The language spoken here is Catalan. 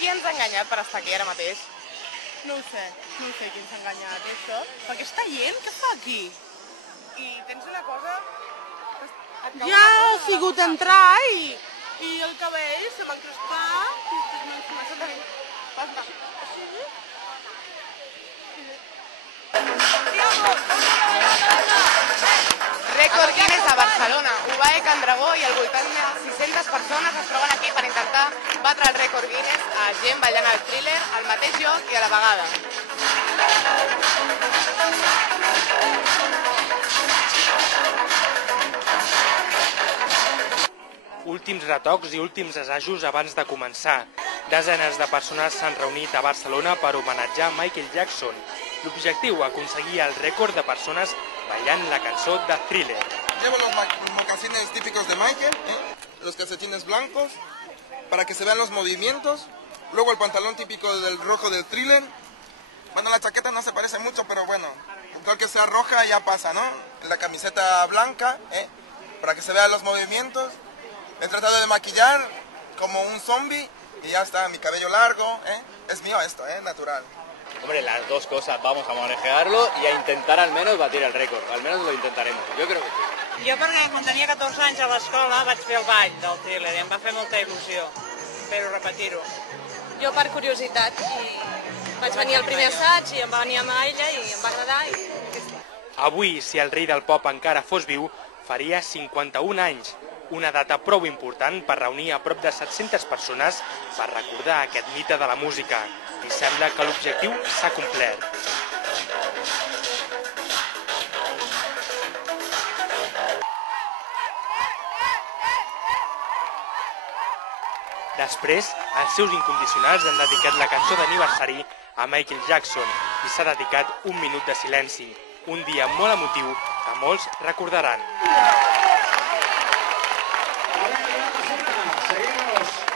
Qui ens ha enganyat per estar aquí ara mateix? No ho sé qui ens ha enganyat, això. Perquè està gent, què fa aquí? I tens una cosa... Ja ha sigut entrar i el cabell se m'ha encrespat. Rècord Guinness a Barcelona. UBAE, Can Dragó i al voltant de 600 persones es troben aquí per intentar batre el rècord Guinness a gent ballant el Thriller al mateix lloc i a la vegada. Últims retocs i últims assajos abans de començar. Desenes de persones s'han reunit a Barcelona per homenatjar Michael Jackson. L'objectiu, aconseguir el rècord de persones ballant la cançó de Thriller. Llevo los mocasines típicos de Michael, los calcetines blancos, para que se vean los movimientos. Luego el pantalón típico del rojo del Thriller. Bueno, la chaqueta no se parece mucho, pero bueno, con tal que sea roja ya pasa, ¿no? La camiseta blanca, para que se vean los movimientos. He tratado de maquillar como un zombie y ya está, mi cabello largo, es mío esto, natural. Hombre, las dos cosas, vamos a manejarlo y a intentar al menos batir el récord, al menos lo intentaremos, yo creo que sí. Jo perquè quan tenia 14 anys a l'escola vaig fer el ball del Thriller i em va fer molta il·lusió, espero repetir-ho. Jo per curiositat i vaig venir al primer assaig i em va venir amb ella i em va agradar. Avui, si el rei del pop encara fos viu, faria 51 anys. Una data prou important per reunir a prop de 700 persones per recordar aquest mite de la música. I sembla que l'objectiu s'ha complert. Després, els seus incondicionals han dedicat la cançó d'aniversari a Michael Jackson i s'ha dedicat un minut de silenci. Un dia molt emotiu que molts recordaran. Seguimos.